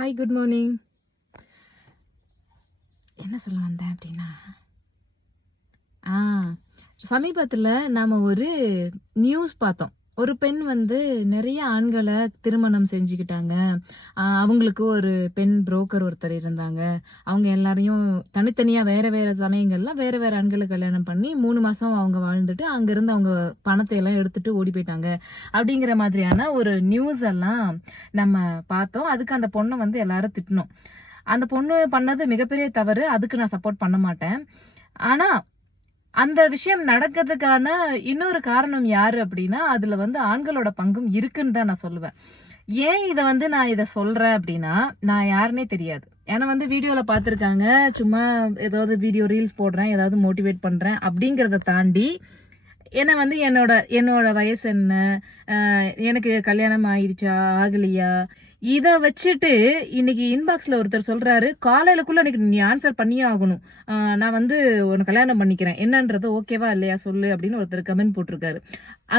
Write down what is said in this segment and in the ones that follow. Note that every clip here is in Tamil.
ஹாய் குட் மார்னிங் என்ன சொல்ல வந்தேன் அப்படின்னா? ஆ சமீபத்தில் நாம் ஒரு நியூஸ் பார்த்தோம். ஒரு பெண் வந்து நிறைய ஆண்களை திருமணம் செஞ்சுக்கிட்டாங்க. அவங்களுக்கு ஒரு பெண் புரோக்கர் ஒருத்தர் இருந்தாங்க. அவங்க எல்லாரையும் தனித்தனியாக வேற வேற சமயங்கள்ல வேற வேற ஆண்களை கல்யாணம் பண்ணி மூணு மாசம் அவங்க வாழ்ந்துட்டு அங்கிருந்து அவங்க பணத்தை எல்லாம் எடுத்துட்டு ஓடி போயிட்டாங்க. அப்படிங்கிற மாதிரியான ஒரு நியூஸ் எல்லாம் நம்ம பார்த்தோம். அதுக்கு அந்த பொண்ணை வந்து எல்லாரும் திட்டினோம். அந்த பொண்ணு பண்ணது மிகப்பெரிய தவறு. அதுக்கு நான் சப்போர்ட் பண்ண மாட்டேன். ஆனா அந்த விஷயம் நடக்கிறதுக்கான இன்னொரு காரணம் யாரு அப்படின்னா அதுல வந்து ஆண்களோட பங்கும் இருக்குன்னு தான் நான் சொல்லுவேன். ஏன் இதை வந்து நான் இதை சொல்றேன் அப்படின்னா நான் யாருன்னே தெரியாது. ஏன்னா வந்து வீடியோவில் பார்த்துருக்காங்க சும்மா ஏதாவது வீடியோ ரீல்ஸ் போடுறேன் ஏதாவது மோட்டிவேட் பண்ணுறேன் அப்படிங்கிறத தாண்டி ஏன்னா வந்து என்னோட என்னோட வயசு என்ன? எனக்கு கல்யாணம் ஆயிடுச்சா ஆகலையா? இதை வச்சுட்டு இன்னைக்கு இன்பாக்ஸ்ல ஒருத்தர் சொல்றாரு காலையிலக்குள்ள இன்னைக்கு நீ ஆன்சர் பண்ணியே ஆகணும். நான் வந்து உன்னை கல்யாணம் பண்ணிக்கிறேன். என்னன்றது ஓகேவா இல்லையா சொல்லு அப்படின்னு ஒருத்தர் கமெண்ட் போட்டிருக்காரு.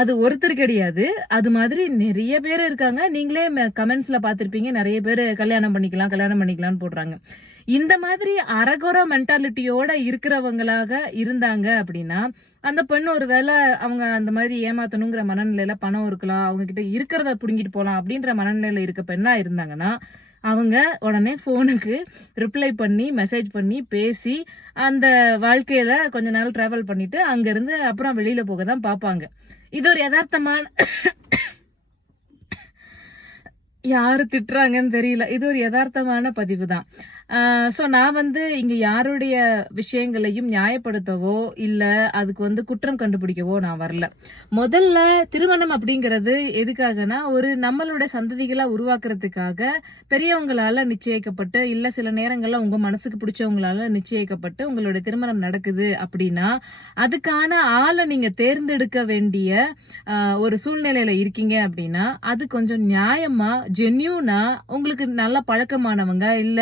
அது ஒருத்தர் கிடையாது. அது மாதிரி நிறைய பேர் இருக்காங்க. நீங்களே கமெண்ட்ஸ்ல பார்த்துருப்பீங்க. நிறைய பேர் கல்யாணம் பண்ணிக்கலாம் கல்யாணம் பண்ணிக்கலாம்னு போடுறாங்க. இந்த மாதிரி அரகுர மென்டாலிட்டியோட இருக்கிறவங்களாக இருந்தாங்க அப்படின்னா அந்த பெண் ஒருவேளை அவங்க அந்த மாதிரி ஏமாத்தணுங்கிற மனநிலையில பணம் இருக்கலாம் அவங்க கிட்ட இருக்கிறத புடுங்கிட்டு போகலாம் அப்படின்ற மனநிலையில இருக்க பெண்ணா இருந்தாங்கன்னா அவங்க உடனே ஃபோனுக்கு ரிப்ளை பண்ணி மெசேஜ் பண்ணி பேசி அந்த வாழ்க்கையில கொஞ்ச நாள் டிராவல் பண்ணிட்டு அங்கிருந்து அப்புறம் வெளியில போக தான் பார்ப்பாங்க. இது ஒரு யதார்த்தமான யாரு திட்டுறாங்கன்னு தெரியல. இது ஒரு யதார்த்தமான பதிவு தான் ஸோ நான் வந்து இங்கே யாருடைய விஷயங்களையும் நியாயப்படுத்தவோ இல்லை அதுக்கு வந்து குற்றம் கண்டுபிடிக்கவோ நான் வரல. முதல்ல திருமணம் அப்படிங்கிறது எதுக்காகனா ஒரு நம்மளோட சந்ததிகளை உருவாக்குறதுக்காக பெரியவங்களால நிச்சயிக்கப்பட்டு இல்லை சில நேரங்களில் உங்கள் மனசுக்கு பிடிச்சவங்களால நிச்சயிக்கப்பட்டு உங்களுடைய திருமணம் நடக்குது அப்படின்னா அதுக்கான ஆளை நீங்கள் தேர்ந்தெடுக்க வேண்டிய ஒரு சூழ்நிலையில் இருக்கீங்க அப்படின்னா அது கொஞ்சம் நியாயமாக ஜென்யூனா உங்களுக்கு நல்ல பழக்கமானவங்க இல்ல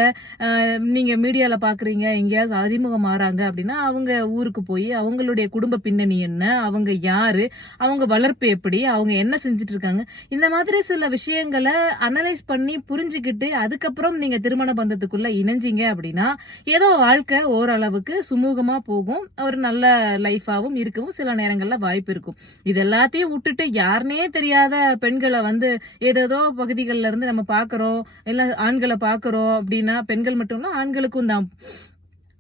நீங்கள் நீங்க மீடியால பாக்குறீங்க எங்கேயாவது அறிமுகம் ஆறாங்க அப்படின்னா அவங்க ஊருக்கு போய் அவங்களுடைய குடும்ப பின்னணி என்ன அவங்க யாரு அவங்க வளர்ப்பு எப்படி அவங்க என்ன செஞ்சுட்டு இருக்காங்க இந்த மாதிரி சில விஷயங்களை அனலைஸ் பண்ணி புரிஞ்சுக்கிட்டு அதுக்கப்புறம் நீங்க திருமண பந்தத்துக்குள்ள இணைஞ்சீங்க அப்படின்னா ஏதோ வாழ்க்கை ஓரளவுக்கு சுமூகமா போகும் ஒரு நல்ல லைஃபாகவும் இருக்கவும் சில நேரங்களில் வாய்ப்பு இருக்கும். இது எல்லாத்தையும் விட்டுட்டு யாருனே தெரியாத பெண்களை வந்து ஏதேதோ பகுதிகளில் இருந்து நம்ம பார்க்குறோம் இல்லை ஆண்களை பார்க்குறோம் அப்படின்னா பெண்கள் மட்டும் ஆண்களுக்கும் தான்.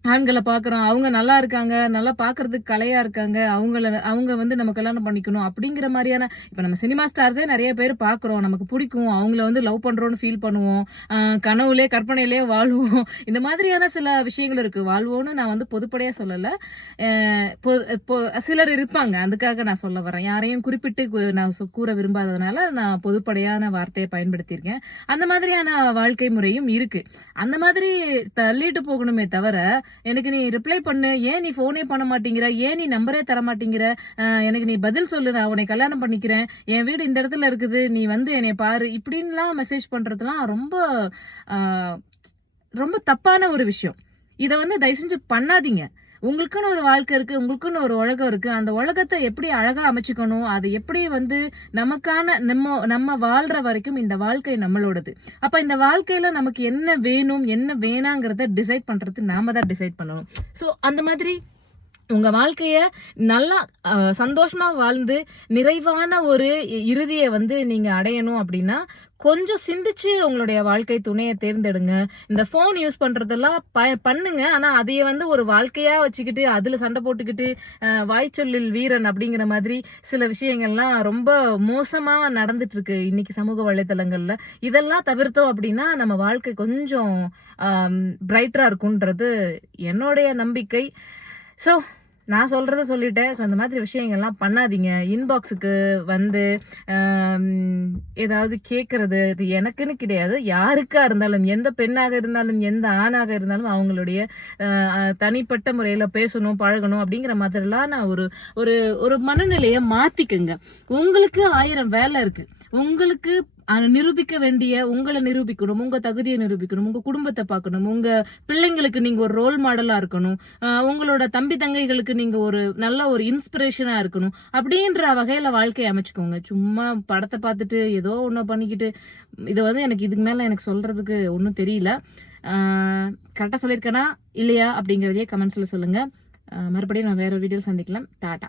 ஆண்களை பார்க்குறோம் அவங்க நல்லா இருக்காங்க. நல்லா பார்க்கறதுக்கு கலையாக இருக்காங்க. அவங்கள அவங்க வந்து நம்ம கல்யாணம் பண்ணிக்கணும் அப்படிங்கிற மாதிரியான இப்போ நம்ம சினிமா ஸ்டார்ஸே நிறைய பேர் பார்க்குறோம் நமக்கு பிடிக்கும். அவங்கள வந்து லவ் பண்ணுறோன்னு ஃபீல் பண்ணுவோம். கனவுலே கற்பனையிலே வாழ்வோம். இந்த மாதிரியான சில விஷயங்கள் இருக்குது வாழ்வோன்னு நான் வந்து பொதுப்படையாக சொல்லலை. அஹ் சிலர் இருப்பாங்க. அதுக்காக நான் சொல்ல வரேன். யாரையும் குறிப்பிட்டு நான் சொ- கூற விரும்பாததுனால நான் பொதுப்படையான வார்த்தையை பயன்படுத்தியிருக்கேன். அந்த மாதிரியான வாழ்க்கை முறையும் இருக்குது அந்த மாதிரி தள்ளிட்டு போகணுமே தவிர எனக்கு நீ ரிப்ளை பண்ணு. ஏன் நீ ஃபோனே பண்ண மாட்டேங்கிற? ஏன் நீ நம்பரே தர மாட்டேங்கிற? அஹ் எனக்கு நீ பதில் சொல்லு. நான் உன்னை கல்யாணம் பண்ணிக்கிறேன். என் வீடு இந்த இடத்துல இருக்குது. நீ வந்து என்னை பாரு. இப்படின்லாம் மெசேஜ் பண்றதுலாம் ரொம்ப ஆஹ், ரொம்ப தப்பான ஒரு விஷயம். இதை வந்து தயவு செஞ்சு பண்ணாதீங்க. உங்களுக்குன்னு ஒரு வாழ்க்கை இருக்கு உங்களுக்குன்னு ஒரு உலகம் இருக்கு. அந்த உலகத்தை எப்படி அழகா அமைச்சுக்கணும்? அது எப்படி வந்து நமக்கான நம்ம நம்ம வாழ்ற வரைக்கும் இந்த வாழ்க்கை நம்மளோடது. அப்ப இந்த வாழ்க்கையில நமக்கு என்ன வேணும் என்ன வேணாங்கிறத டிசைட் பண்றது நாம தான் டிசைட் பண்ணணும். ஸோ அந்த மாதிரி உங்கள் வாழ்க்கையை நல்லா சந்தோஷமாக வாழ்ந்து நிறைவான ஒரு இ- இறுதியை வந்து நீங்கள் அடையணும் அப்படின்னா கொஞ்சம் சிந்திச்சு உங்களுடைய வாழ்க்கை துணையை தேர்ந்தெடுங்க. இந்த ஃபோன் யூஸ் பண்ணுறதெல்லாம் ப- பண்ணுங்க. ஆனால் அதையே வந்து ஒரு வாழ்க்கையாக வச்சுக்கிட்டு அதில் சண்டை போட்டுக்கிட்டு வாய்ச்சொல்லில் வீரன் அப்படிங்கிற மாதிரி சில விஷயங்கள்லாம் ரொம்ப மோசமாக நடந்துட்டுருக்கு இன்னைக்கு சமூக வலைத்தளங்களில். இதெல்லாம் தவிர்த்தோம் அப்படின்னா நம்ம வாழ்க்கை கொஞ்சம் பிரைட்டராக இருக்குன்றது என்னுடைய நம்பிக்கை. ஸோ நான் சொல்கிறத சொல்லிட்டேன். ஸோ அந்த மாதிரி விஷயங்கள்லாம் பண்ணாதீங்க. இன்பாக்ஸுக்கு வந்து ஏதாவது கேட்குறது இது எனக்குன்னு கிடையாது. யாருக்காக இருந்தாலும் எந்த பெண்ணாக இருந்தாலும் எந்த ஆணாக இருந்தாலும் அவங்களுடைய தனிப்பட்ட முறையில் பேசணும் பழகணும் அப்படிங்கிற மாதிரிலாம் நான் ஒரு ஒரு ஒரு மனநிலையை மாற்றிக்குங்க உங்களுக்கு ஆயிரம் வேலை இருக்குது உங்களுக்கு நிரூபிக்க வேண்டிய உங்களை நிரூபிக்கணும் உங்க தகுதியை நிரூபிக்கணும் உங்க குடும்பத்தை பார்க்கணும் உங்க பிள்ளைங்களுக்கு நீங்க ஒரு ரோல் மாடலா இருக்கணும் உங்களோட தம்பி தங்கைகளுக்கு நீங்க ஒரு நல்ல ஒரு இன்ஸ்பிரேஷனா இருக்கணும் அப்படின்ற வகையில வாழ்க்கையை அமைச்சுக்கோங்க. சும்மா படத்தை பார்த்துட்டு ஏதோ ஒன்று பண்ணிக்கிட்டு இது வந்து எனக்கு இதுக்கு மேல எனக்கு சொல்றதுக்கு ஒன்றும் தெரியல. கரெக்டாக சொல்லியிருக்கேனா இல்லையா அப்படிங்கிறதையே கமெண்ட்ஸில் சொல்லுங்கள் மறுபடியும் நான் வேறு வீடியோ சந்திக்கலாம். டாட்டா.